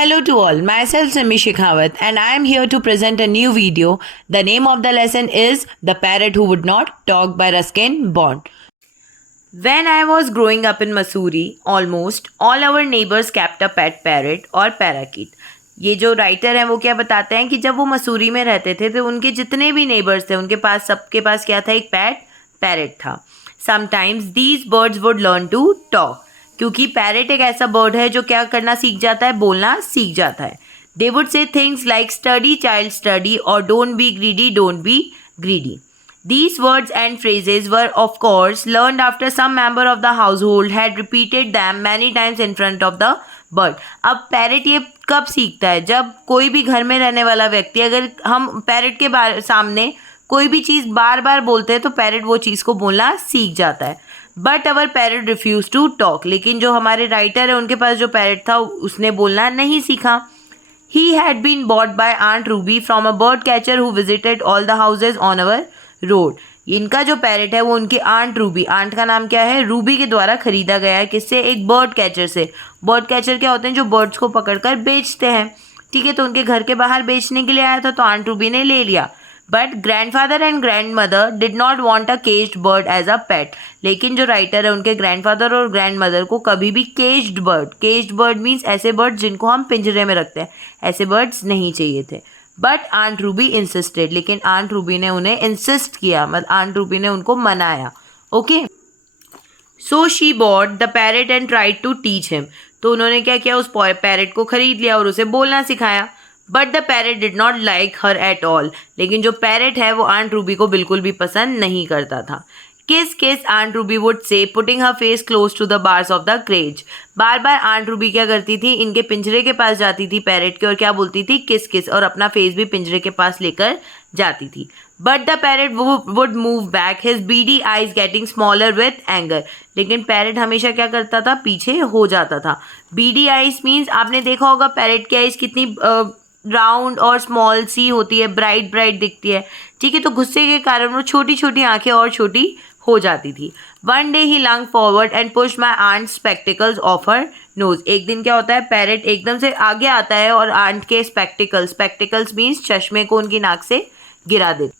Hello to all, myself Simi Shekhawat and I am here to present a new video. The name of the lesson is The Parrot Who Would Not Talk by Ruskin Bond. When I was growing up in Missouri, almost all our neighbors kept a pet parrot or parakeet. ये जो writer हैं वो क्या बताते हैं कि जब वो मसूरी में रहते थे तो उनके जितने भी नेबर्स थे उनके पास सबके पास क्या था, एक पेट पैरट था. Sometimes these birds would learn to talk, क्योंकि पैरट एक ऐसा बर्ड है जो क्या करना सीख जाता है, बोलना सीख जाता है. They would say things like study child study और don't be greedy. These words and phrases were of course learned after some member of the household had repeated them many times in front of the bird. अब parrot ये कब सीखता है, जब कोई भी घर में रहने वाला व्यक्ति अगर हम पैरट के सामने कोई भी चीज़ बार बार बोलते हैं तो पैरट वो चीज़ को बोलना सीख जाता है. But our parrot refuse to talk, लेकिन जो हमारे राइटर है उनके पास जो पैरट था उसने बोलना नहीं सीखा. He had been bought by Aunt Ruby from a bird catcher who visited all the houses on our road. इनका जो पैरट है वो उनकी आंट रूबी, आंट का नाम क्या है, रूबी के द्वारा खरीदा गया है. किससे? एक बर्ड कैचर से. बर्ड कैचर क्या होते हैं, जो बर्ड्स को पकड़कर बेचते हैं. ठीक है, तो उनके घर के बाहर बेचने के लिए आया था तो आंट रूबी ने ले लिया. But grandfather and grandmother did not want a caged bird as a pet. लेकिन जो राइटर है उनके ग्रैंडफादर और ग्रैंड मदर को कभी भी केज्ड बर्ड मीन्स ऐसे बर्ड जिनको हम पिंजरे में रखते हैं, ऐसे बर्ड्स नहीं चाहिए थे. बट आंट रूबी इंसिस्टेड, लेकिन आंट रूबी ने उन्हें इंसिस्ट किया, मतलब आंट रूबी ने उनको मनाया. Okay, so she bought the parrot and tried to teach him. तो उन्होंने क्या किया, उस पैरट को खरीद लिया और उसे बोलना सिखाया. But the parrot did not like her at all. लेकिन जो पैरट है वो आंट रूबी को बिल्कुल भी पसंद नहीं करता था. Kiss kiss aunt Ruby would say putting her face close to the bars of the cage. बार बार आंट रूबी क्या करती थी, इनके पिंजरे के पास जाती थी पैरट के और क्या बोलती थी, किस किस, और अपना फेस भी पिंजरे के पास लेकर जाती थी. But the parrot would move back, his beady eyes getting smaller with anger. लेकिन पैरट हमेशा क्या करता था, पीछे हो जाता था. बीडी आईज मीन्स आपने देखा होगा पैरट की आईज कितनी राउंड और स्मॉल सी होती है, ब्राइट दिखती है. ठीक है, तो गुस्से के कारण वो छोटी छोटी आंखें और छोटी हो जाती थी. One day he lunge forward and push my aunt spectacles off her nose. एक दिन क्या होता है, पैरट एकदम से आगे आता है और आंट के स्पेक्टिकल्स मीन्स चश्मे को उनकी नाक से गिरा देता.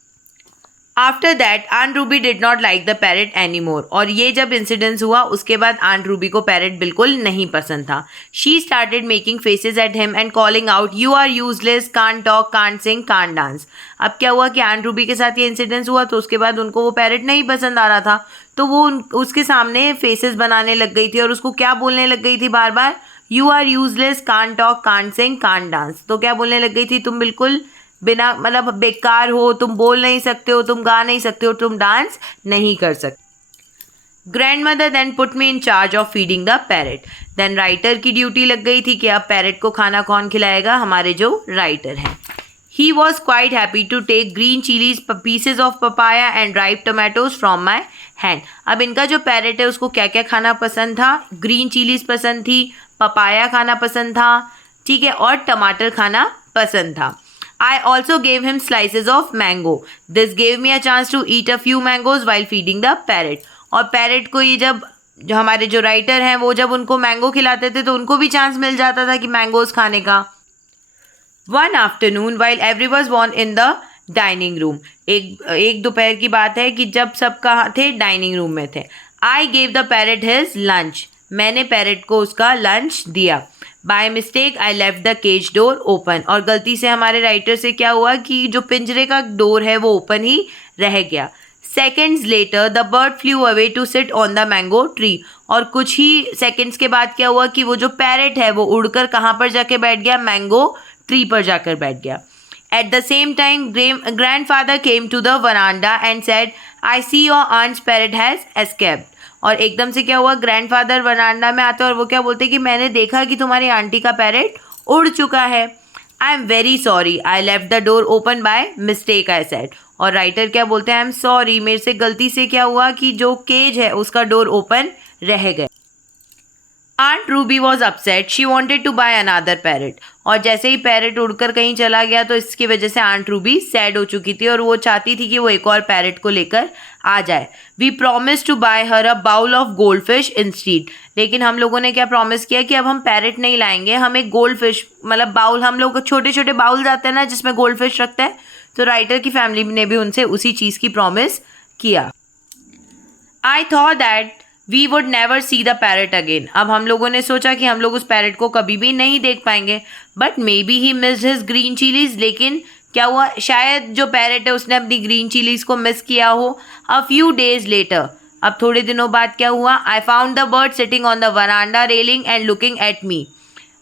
After that aunt Ruby did not like the parrot any more. और ये जब इंसिडेंस हुआ उसके बाद आंट रूबी को पैरट बिल्कुल नहीं पसंद था. She started making faces at him and calling out, you are useless, can't talk, can't sing, can't dance. अब क्या हुआ कि आंट रूबी के साथ ये इंसिडेंस हुआ तो उसके बाद उनको वो पैरट नहीं पसंद आ रहा था, तो वो उसके सामने फेसेस बनाने लग गई थी और उसको क्या बोलने लग गई थी बार बार, you are useless, can't talk, can't sing, can't dance. तो क्या बोलने लग गई थी, तुम बिल्कुल बिना मतलब बेकार हो, तुम बोल नहीं सकते हो, तुम गा नहीं सकते हो, तुम डांस नहीं कर सकते. Grandmother then put me in charge of feeding the parrot. Then writer की ड्यूटी लग गई थी कि अब पैरट को खाना कौन खिलाएगा, हमारे जो राइटर हैं. He was quite happy to take green chillies, pieces of papaya and ripe tomatoes from my hand. अब इनका जो पैरट है उसको क्या क्या खाना पसंद था, ग्रीन चिलीज पसंद थी, पपाया खाना पसंद था, ठीक है, और टमाटर खाना पसंद था. I also gave him slices of mango. This gave me a chance to eat a few mangoes while feeding the parrot. और पैरट को ये जब जो हमारे जो राइटर हैं वो जब उनको मैंगो खिलाते थे तो उनको भी चांस मिल जाता था कि मैंगोज खाने का. One afternoon while everyone was in the dining room. एक दोपहर की बात है कि जब सब कहाँ थे, डाइनिंग रूम में थे. I gave the parrot his lunch. मैंने पैरट को उसका लंच दिया. By mistake I left the cage door open. और गलती से हमारे राइटर से क्या हुआ कि जो पिंजरे का डोर है वो ओपन ही रह गया. Seconds later the bird flew away to sit on the mango tree. और कुछ ही सेकेंड्स के बाद क्या हुआ कि वो जो पैरट है वो उड़कर कहाँ पर जाके बैठ गया, मैंगो ट्री पर जाकर बैठ गया. At the same time grandfather came to the veranda and said, I see your aunt's parrot has escaped. और एकदम से क्या हुआ, ग्रैंडफादर वरांडा में आते और वो क्या बोलते कि मैंने देखा कि तुम्हारी आंटी का पैरट उड़ चुका है. I am very sorry, I left the door open by mistake, I said. और राइटर क्या बोलते हैं, आई एम सॉरी, मेरे से गलती से क्या हुआ कि जो केज है उसका डोर ओपन रह गया. Aunt Ruby was upset. She wanted to buy another parrot. और जैसे ही पैरेट उड़कर कहीं चला गया तो इसकी वजह से आंट रूबी सैड हो चुकी थी और वो चाहती थी कि वो एक और पैरेट को लेकर आ जाए. We promise to buy her a bowl of goldfish instead. लेकिन हम लोगों ने क्या प्रॉमिस किया कि अब हम पैरेट नहीं लाएंगे, हम एक गोल्ड फिश मतलब बाउल, हम लोग छोटे छोटे बाउल्स आते हैं ना जिसमें गोल्ड फिश रखते हैं, तो राइटर की फैमिली ने भी उनसे उसी चीज़ की प्रॉमिस किया. I thought that we would never see the parrot again. अब हम लोगों ने सोचा कि हम लोग उस पैरेट को कभी भी नहीं देख पाएंगे. But may be he missed his green chillies. लेकिन क्या हुआ, शायद जो पैरेट है उसने अपनी ग्रीन चिलीज को मिस किया हो. अ फ्यू डेज लेटर, अब थोड़े दिनों बाद क्या हुआ, I found the bird sitting on the veranda railing and looking at me.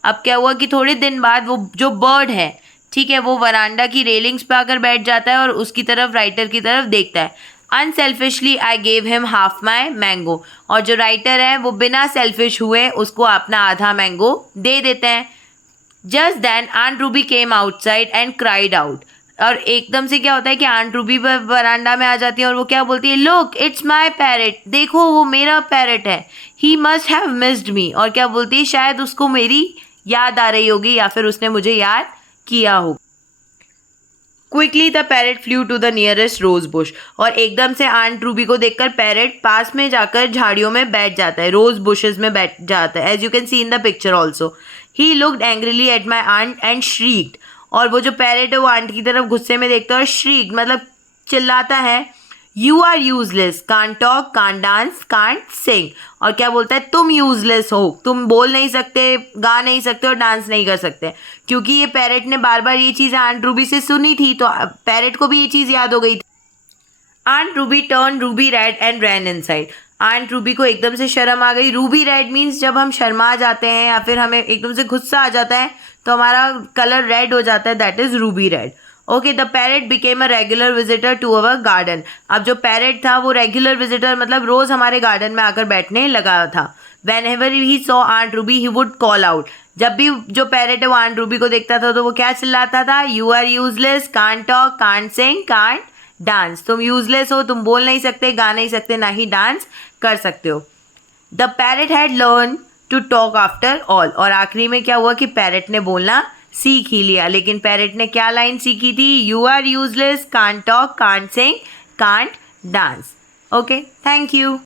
अब क्या हुआ कि थोड़े दिन बाद वो जो बर्ड है, ठीक है, वो वरांडा की रेलिंग्स पे आकर बैठ जाता है और उसकी तरफ, राइटर की तरफ देखता है. Unselfishly I gave him half my mango. और जो राइटर है वो बिना सेल्फिश हुए उसको अपना आधा मैंगो दे देते हैं. Just then aunt Ruby came outside and cried out. और एकदम से क्या होता है कि आंट रूबी वरांडा में आ जाती है और वो क्या बोलती है, लुक इट्स माई पैरेट, देखो वो मेरा पैरेट है. ही मस्ट हैव मिस्ड मी. और क्या बोलती है, शायद उसको मेरी याद आ रही होगी या फिर उसने मुझे याद किया होगा. Quickly the parrot flew to the nearest rose bush. और एकदम से आंट रूबी को देखकर पैरेट पास में जाकर झाड़ियों में बैठ जाता है, रोज बुशेस में बैठ जाता है. As you can see in the picture also. He looked angrily at my aunt and shrieked. और वो जो पैरेट है वो आंट की तरफ गुस्से में देखता है और श्रीक्ड मतलब चिल्लाता है, you are useless, can't talk, can't dance, can't sing. और क्या बोलता है, तुम यूजलेस हो, तुम बोल नहीं सकते, गा नहीं सकते और डांस नहीं कर सकते. क्योंकि ये पैरेट ने बार बार ये चीज़ आंट रूबी से सुनी थी तो पैरेट को भी ये चीज़ याद हो गई थी. Aunt Ruby turn Ruby red and ran inside. Aunt Ruby को एकदम से शर्म आ गई. रूबी रेड मीन्स जब हम शर्मा जाते हैं या फिर हमें एकदम से गुस्सा आ जाता है तो हमारा कलर रेड हो जाता है, that is Ruby red. Okay, the parrot became a regular visitor to our garden. अब जो पैरेट था वो रेगुलर विजिटर मतलब रोज हमारे गार्डन में आकर बैठने लगा था. Whenever he saw aunt Ruby he would call out. जब भी जो पैरेट है वो आंट रूबी को देखता था तो वो क्या चिल्लाता था, you are useless, can't talk, can't sing, can't dance. तुम यूजलेस हो, तुम बोल नहीं सकते, गा नहीं सकते, ना ही डांस कर सकते हो. The parrot had learn to talk after all. और आखिरी में क्या हुआ कि पैरेट ने बोलना सीख ही लिया. लेकिन पैरेट ने क्या लाइन सीखी थी, you are useless, can't talk, can't sing, can't dance. Okay, thank you.